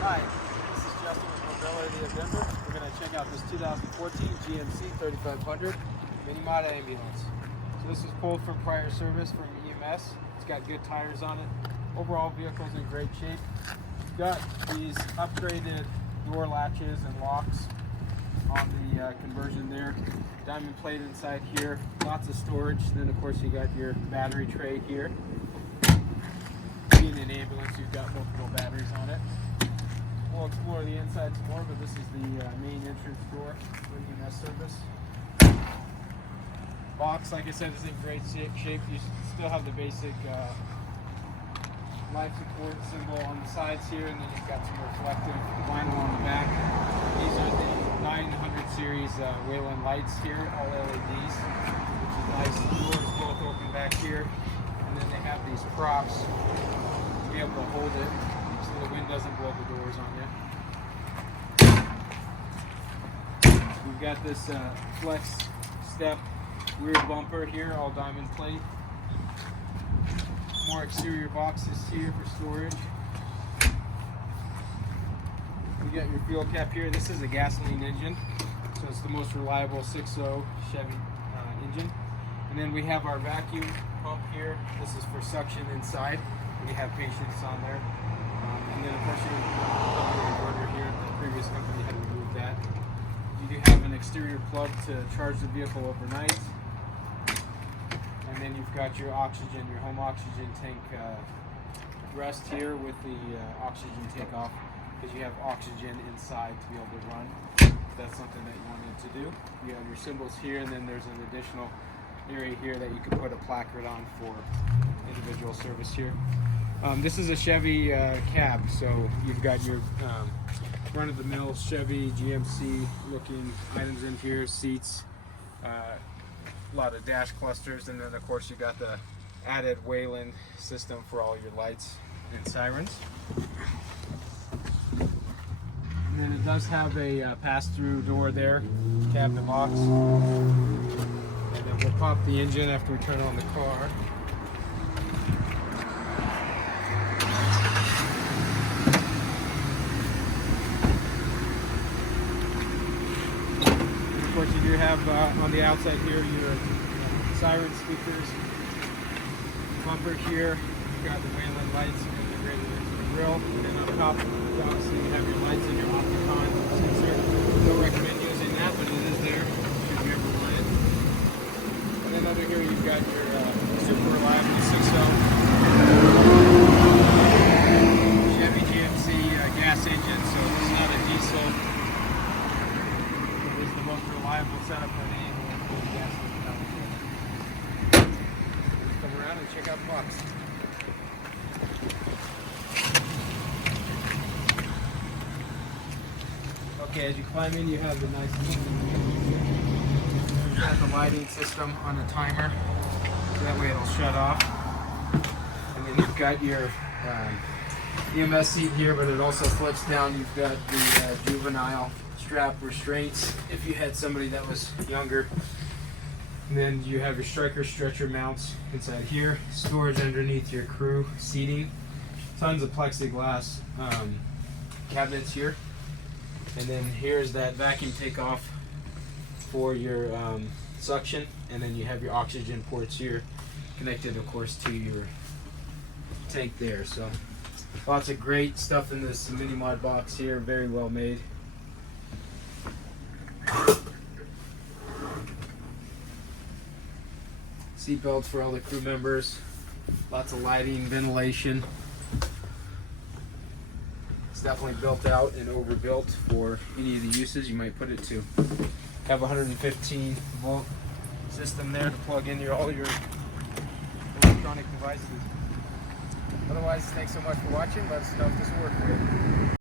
Hi, this is Justin with Mobility of Denver. We're going to check out this 2014 GMC 3500 Mini Mod ambulance. So this was pulled from prior service from EMS. It's got good tires on it. Overall, vehicle's in great shape. It's got these upgraded door latches and locks on the conversion there. Diamond plate inside here. Lots of storage. Then of course you got your battery tray here. Being an ambulance, you've got multiple batteries on it. We'll explore the inside some more, but this is the main entrance door for EMS service. Box, like I said, is in great shape. You still have the basic life support symbol on the sides here, and then you've got some reflective vinyl on the back. These are the 900 series Wayland lights here, all LEDs, which is nice. The doors both open back here, and then they have these props to be able to hold it so the wind doesn't blow the doors on you. We've got this flex step rear bumper here, all diamond plate. More exterior boxes here for storage. You got your fuel cap here. This is a gasoline engine, so it's the most reliable 6.0 Chevy engine. And then we have our vacuum pump here. This is for suction inside. We have patients on there. And then of course your inverter here. The previous company had removed that. You do have an exterior plug to charge the vehicle overnight. And then you've got your oxygen, your home oxygen tank rest here with the oxygen takeoff, because you have oxygen inside to be able to run. If that's something that you wanted to do. You have your symbols here, and then there's an additional area here that you can put a placard on for individual service here. This is a Chevy cab, so you've got your run-of-the-mill Chevy GMC looking items in here, seats, a lot of dash clusters, and then of course you got the added Wayland system for all your lights and sirens. And then it does have a pass-through door there, cabinet box. And then we'll pop the engine after we turn on the car. Of course, you do have on the outside here your siren speakers, bumper here. You've got the Wayland lights integrated into the grill, and then on top, obviously, you have your lights and your Opticon sensor. Don't recommend using that, but it is there should you ever want it. And then under here, you've got your super reliable 6.0 Chevy GMC gas engine, so it's not a diesel. The most reliable setup for an ambulance with gas engine. Come around and check out the box. Okay, as you climb in, you have the nice you've got the lighting system on a timer, so that way it'll shut off. And then you've got your EMS seat here, but it also flips down. You've got the juvenile strap restraints if you had somebody that was younger. And then you have your striker stretcher mounts inside here, storage underneath your crew seating, tons of plexiglass cabinets here, and then here's that vacuum takeoff for your suction, and then you have your oxygen ports here connected of course to your tank there. So lots of great stuff in this mini mod box here, very well made. Seat belts for all the crew members, lots of lighting, ventilation. It's definitely built out and overbuilt for any of the uses you might put it to. Have a 115 volt system there to plug in all your electronic devices. Otherwise, thanks so much for watching. Let us know if this worked for you.